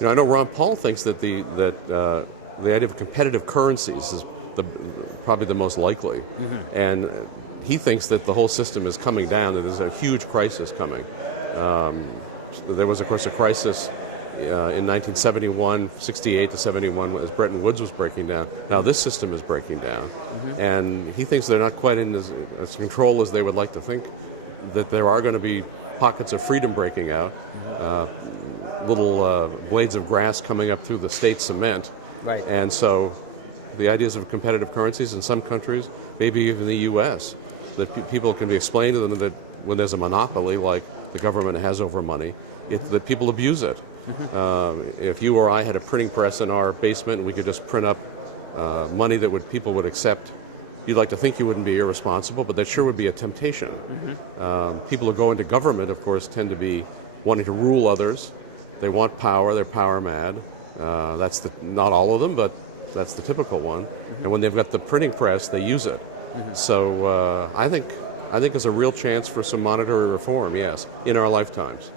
You know, I know Ron Paul thinks that the idea of competitive currencies is probably the most likely, and he thinks that the whole system is coming down. That there's a huge crisis coming. There was, of course, a crisis in 1971, 68 to 71, as Bretton Woods was breaking down. Now this system is breaking down, and he thinks they're not quite in as control as they would like to think. That there are going to be pockets of freedom breaking out. Little blades of grass coming up through the state cement. Right. And so the ideas of competitive currencies in some countries, maybe even the U.S., that people can be explained to them that when there's a monopoly like the government has over money, that people abuse it. If you or I had a printing press in our basement and we could just print up money that people would accept, you'd like to think you wouldn't be irresponsible, but that sure would be a temptation. People who go into government, of course, tend to be wanting to rule others. They want power. They're power mad. That's not all of them, but that's the typical one. And when they've got the printing press, they use it. So I think there's a real chance for some monetary reform, yes, in our lifetimes.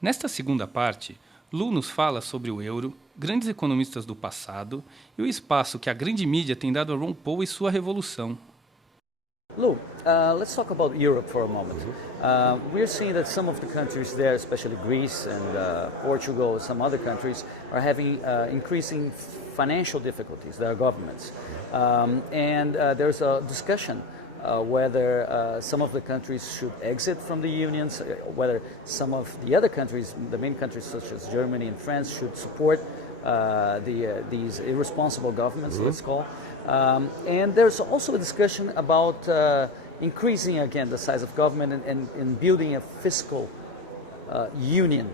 Nesta segunda parte, Lu nos fala sobre o euro, grandes economistas do passado e o espaço que a grande mídia tem dado a Ron Paul e sua revolução. Lou, let's talk about Europe for a moment. We're seeing that some of the countries there, especially Greece and Portugal, some other countries, are having increasing financial difficulties, their governments. And there's a discussion whether some of the countries should exit from the unions, whether some of the other countries, the main countries such as Germany and France, should support these irresponsible governments, let's call. And there's also a discussion about increasing again the size of government and building a fiscal union,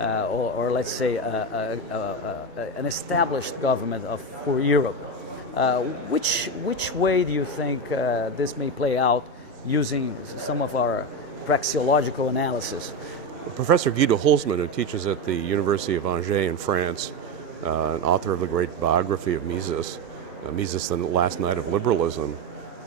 or let's say an established government for Europe. Which way do you think this may play out using some of our praxeological analysis? Professor Guido Hulsmann, who teaches at the University of Angers in France, an author of the great biography of Mises, Mises, the Last Night of Liberalism,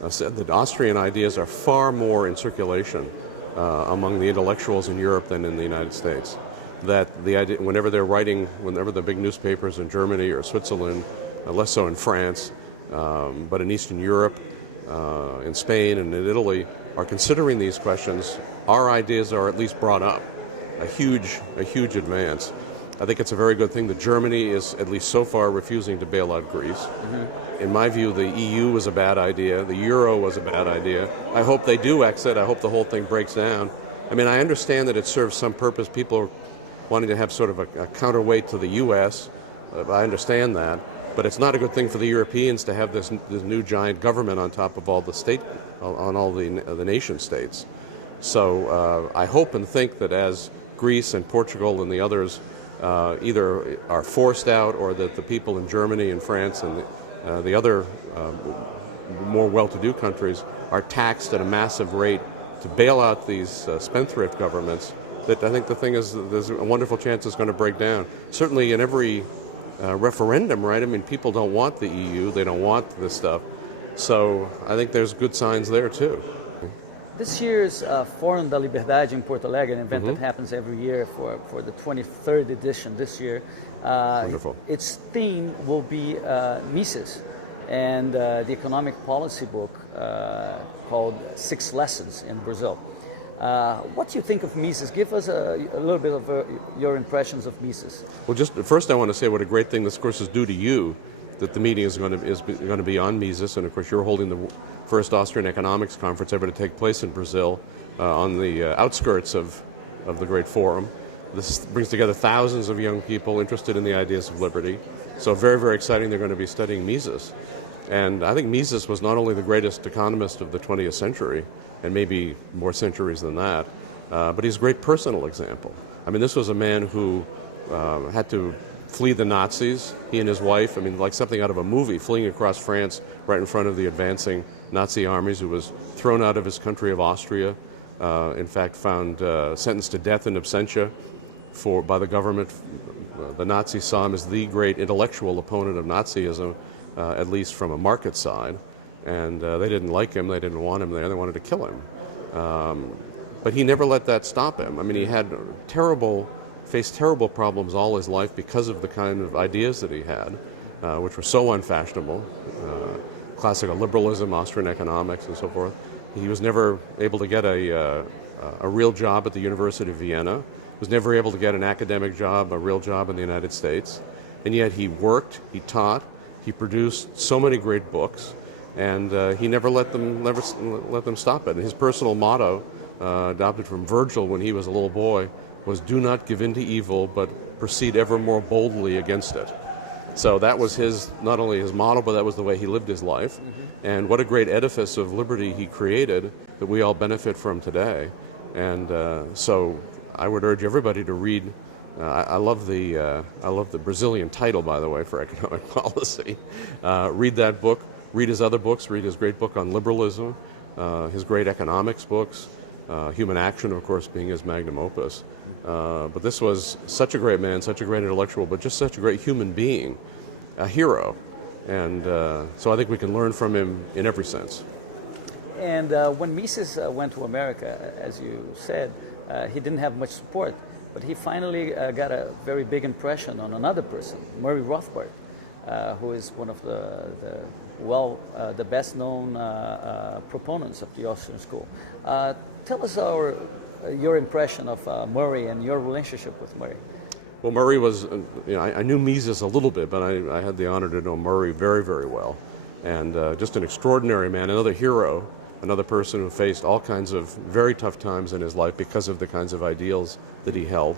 said that Austrian ideas are far more in circulation among the intellectuals in Europe than in the United States. That the idea, whenever the big newspapers in Germany or Switzerland, less so in France, but in Eastern Europe, in Spain and in Italy, are considering these questions, our ideas are at least brought up. A huge advance. I think it's a very good thing that Germany is, at least so far, refusing to bail out Greece. In my view, the EU was a bad idea. The euro was a bad idea. I hope they do exit. I hope the whole thing breaks down. I mean, I understand that it serves some purpose. People are wanting to have sort of a counterweight to the U.S. I understand that. But it's not a good thing for the Europeans to have this new giant government on top of all the nation states. So I hope and think that as Greece and Portugal and the others either are forced out, or that the people in Germany and France and the other more well-to-do countries are taxed at a massive rate to bail out these spendthrift governments, that I think there's a wonderful chance it's going to break down. Certainly in every referendum, right? I mean, people don't want the EU, they don't want this stuff. So I think there's good signs there too. This year's Forum da Liberdade in Porto Alegre, an event that happens every year for the 23rd edition this year. Wonderful. Its theme will be Mises and the economic policy book called 6 Lessons in Brazil. What do you think of Mises? Give us a little bit of your impressions of Mises. Well, just first I want to say what a great thing this course is due to you, that the meeting is going to be on Mises, and of course you're holding the first Austrian economics conference ever to take place in Brazil on the outskirts of the great forum. This brings together thousands of young people interested in the ideas of liberty. So very, very exciting. They're going to be studying Mises. And I think Mises was not only the greatest economist of the 20th century, and maybe more centuries than that, but he's a great personal example. I mean, this was a man who had to flee the Nazis, he and his wife, I mean, like something out of a movie, fleeing across France right in front of the advancing Nazi armies, who was thrown out of his country of Austria, in fact found sentenced to death in absentia by the government. The Nazis saw him as the great intellectual opponent of Nazism, at least from a market side, and they didn't like him, they didn't want him there, they wanted to kill him. But he never let that stop him. I mean, he had terrible faced terrible problems all his life because of the kind of ideas that he had, which were so unfashionable, classical liberalism, Austrian economics, and so forth. He was never able to get a real job at the University of Vienna, was never able to get an academic job, a real job in the United States, and yet he worked, he taught, he produced so many great books, and he never let them stop it. And his personal motto, adopted from Virgil when he was a little boy, was "Do not give in to evil, but proceed ever more boldly against it." So that was not only his motto, but that was the way he lived his life. And what a great edifice of liberty he created that we all benefit from today. And so I would urge everybody to read. I love the Brazilian title, by the way, for economic policy. Read that book. Read his other books. Read his great book on liberalism, his great economics books, Human Action, of course, being his magnum opus. But this was such a great man, such a great intellectual, but just such a great human being, a hero. And so I think we can learn from him in every sense. And when Mises went to America, as you said, he didn't have much support, but he finally got a very big impression on another person, Murray Rothbard, who is one of the best-known proponents of the Austrian school. Tell us your impression of Murray and your relationship with Murray. Well, Murray was, I knew Mises a little bit, but I had the honor to know Murray very, very well. And just an extraordinary man, another hero, another person who faced all kinds of very tough times in his life because of the kinds of ideals that he held.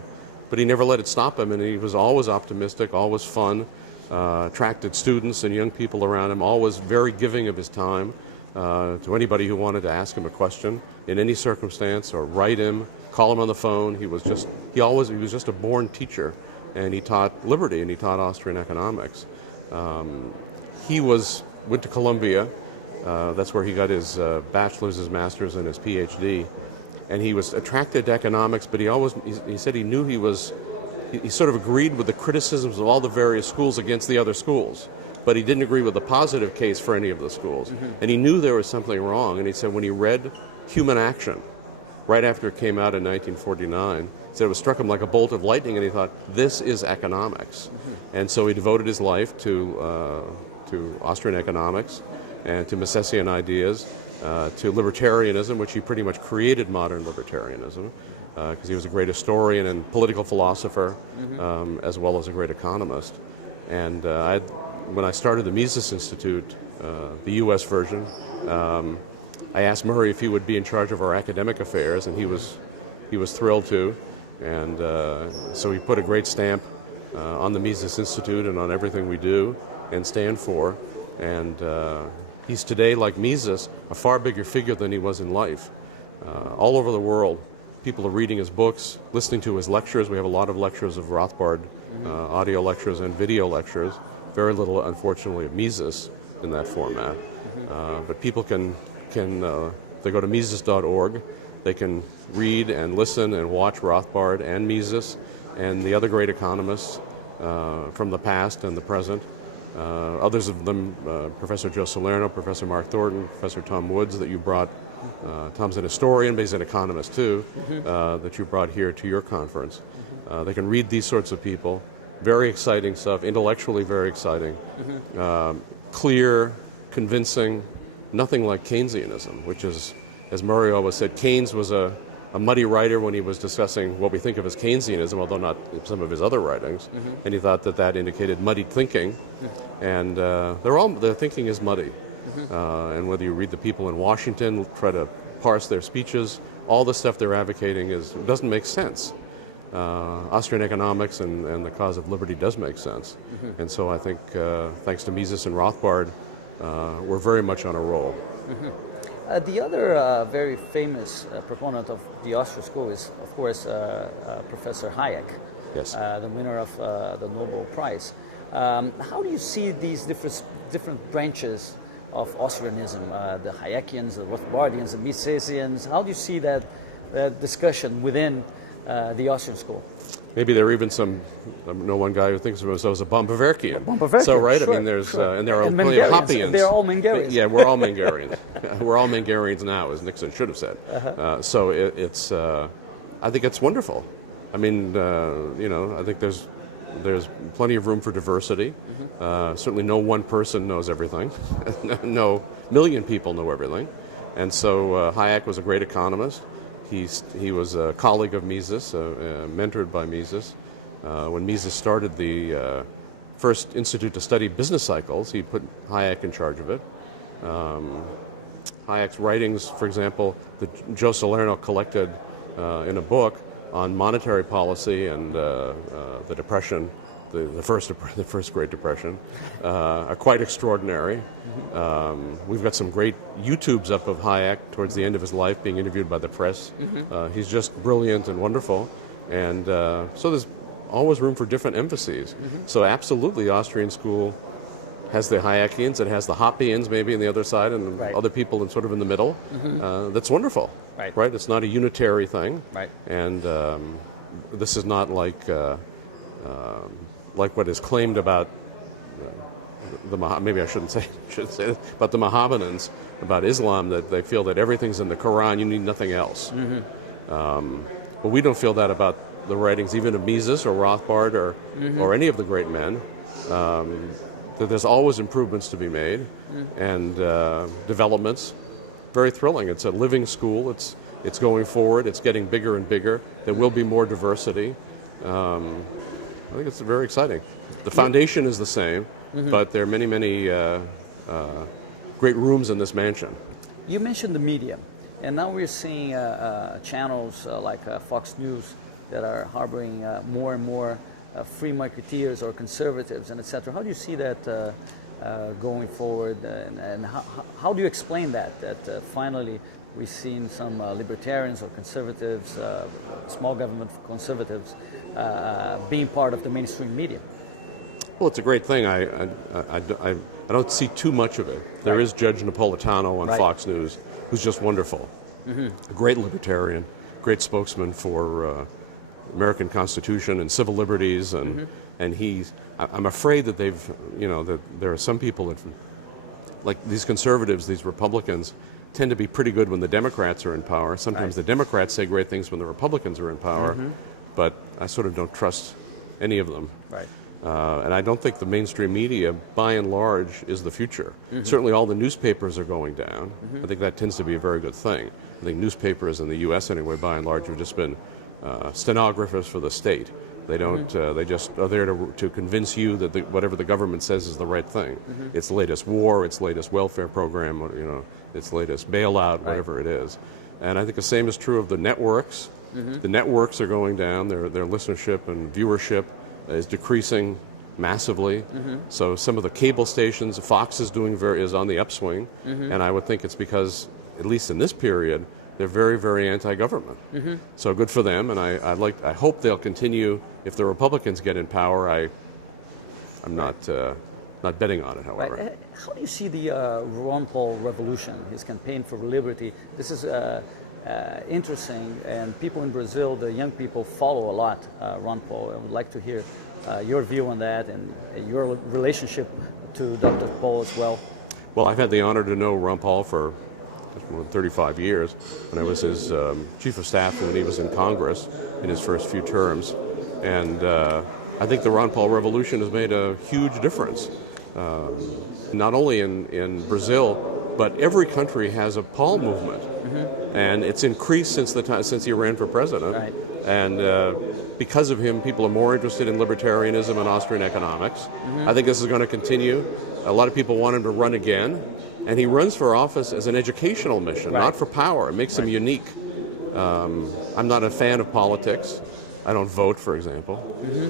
But he never let it stop him, and he was always optimistic, always fun, attracted students and young people around him, always very giving of his time to anybody who wanted to ask him a question in any circumstance or write him, call him on the phone. He was just a born teacher, and he taught liberty and he taught Austrian economics. He went to Columbia. That's where he got his bachelor's, his master's, and his PhD. And he was attracted to economics, but he said he knew he sort of agreed with the criticisms of all the various schools against the other schools, but he didn't agree with the positive case for any of the schools. And he knew there was something wrong, and he said when he read Human Action, right after it came out in 1949, he said it struck him like a bolt of lightning, and he thought, this is economics. And so he devoted his life to Austrian economics and to Misesian ideas, to libertarianism, which he pretty much created modern libertarianism, because he was a great historian and political philosopher, as well as a great economist. And when I started the Mises Institute, the U.S. version, I asked Murray if he would be in charge of our academic affairs, and he was thrilled to. And so he put a great stamp on the Mises Institute and on everything we do and stand for. And he's today, like Mises, a far bigger figure than he was in life. All over the world, people are reading his books, listening to his lectures. We have a lot of lectures of Rothbard, audio lectures and video lectures. Very little, unfortunately, of Mises in that format. But people they go to Mises.org. They can read and listen and watch Rothbard and Mises and the other great economists from the past and the present. Others of them, Professor Joe Salerno, Professor Mark Thornton, Professor Tom Woods, that you brought. Tom's an historian, but he's an economist too, that you brought here to your conference. They can read these sorts of people. Very exciting stuff, intellectually very exciting, clear, convincing, nothing like Keynesianism, which is, as Murray always said, Keynes was a muddy writer when he was discussing what we think of as Keynesianism, although not some of his other writings, and he thought that indicated muddied thinking, and their thinking is muddy. And whether you read the people in Washington, try to parse their speeches, all the stuff they're advocating doesn't make sense. Austrian economics and the cause of liberty does make sense. And so I think, thanks to Mises and Rothbard, we're very much on a roll. The other very famous proponent of the Austrian school is, of course, Professor Hayek, Yes. The winner of the Nobel Prize. How do you see these different branches of Austrianism, the Hayekians, the Rothbardians, the Misesians? How do you see that discussion within the Austrian school? Maybe there are even I know one guy who thinks of himself as a Bombaverkian. So, right, sure, I mean, there's sure. and there are and plenty of Mengarians. Hoppians. They're all Mengarians. Yeah, we're all Mengarians. We're all Mengarians now, as Nixon should have said. So it's I think it's wonderful. I mean, I think there's plenty of room for diversity. Certainly no one person knows everything. No million people know everything. And so Hayek was a great economist. He was a colleague of Mises, mentored by Mises. When Mises started the first institute to study business cycles, he put Hayek in charge of it. Hayek's writings, for example, that Joe Salerno collected in a book on monetary policy and the Depression, the first Great Depression, are quite extraordinary. We've got some great YouTubes up of Hayek towards the end of his life being interviewed by the press. He's just brilliant and wonderful, and so there's always room for different emphases. So absolutely, the Austrian school has the Hayekians, it has the Hoppians maybe on the other side, and other people in sort of in the middle. That's wonderful, right? It's not a unitary thing, and this is not like what is claimed about maybe I shouldn't say this, about the Mohammedans, about Islam, that they feel that everything's in the Quran, you need nothing else. But we don't feel that about the writings even of Mises or Rothbard or any of the great men. That there's always improvements to be made and developments. Very thrilling. It's a living school. It's going forward. It's getting bigger and bigger. There will be more diversity. I think it's very exciting. The foundation is the same, but there are many, many great rooms in this mansion. You mentioned the media, and now we're seeing channels like Fox News that are harboring more and more free marketeers or conservatives and etc. How do you see that going forward, and how do you explain that finally we've seen some libertarians or conservatives, small government conservatives, being part of the mainstream media? Well, it's a great thing. I don't see too much of it. There is Judge Napolitano on Fox News, who's just wonderful. A great libertarian, great spokesman for American Constitution and civil liberties, and I'm afraid that that there are some people that, like these conservatives, these Republicans, tend to be pretty good when the Democrats are in power. Sometimes the Democrats say great things when the Republicans are in power, but I sort of don't trust any of them. And I don't think the mainstream media, by and large, is the future. Certainly all the newspapers are going down. I think that tends to be a very good thing. I think newspapers in the U.S. anyway, by and large, have just been stenographers for the state. They don't. They just are there to convince you that whatever the government says is the right thing. Its latest war, its latest welfare program, its latest bailout, whatever it is. And I think the same is true of the networks. The networks are going down. Their listenership and viewership is decreasing massively. So some of the cable stations, Fox is on the upswing, and I would think it's because, at least in this period, they're very, very anti-government. So good for them, and I hope they'll continue. If the Republicans get in power, I'm not betting on it, however. How do you see the Ron Paul revolution, his campaign for liberty? This is interesting, and people in Brazil, the young people, follow a lot Ron Paul. I would like to hear your view on that and your relationship to Dr. Paul as well. Well, I've had the honor to know Ron Paul for more than 35 years, when I was his chief of staff when he was in Congress in his first few terms. And I think the Ron Paul revolution has made a huge difference. Not only in Brazil, but every country has a Paul movement. And it's increased since he ran for president. And because of him, people are more interested in libertarianism and Austrian economics. I think this is going to continue. A lot of people want him to run again. And he runs for office as an educational mission, not for power. It makes him unique. I'm not a fan of politics. I don't vote, for example.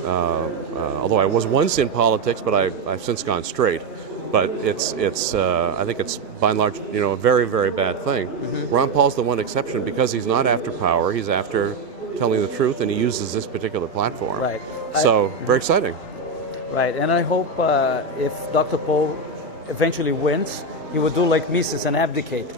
Although I was once in politics, but I've since gone straight. But I think it's by and large, a very, very bad thing. Ron Paul's the one exception because he's not after power. He's after telling the truth, and he uses this particular platform. So very exciting. And I hope if Dr. Paul eventually wins, he will do like Mises and abdicate.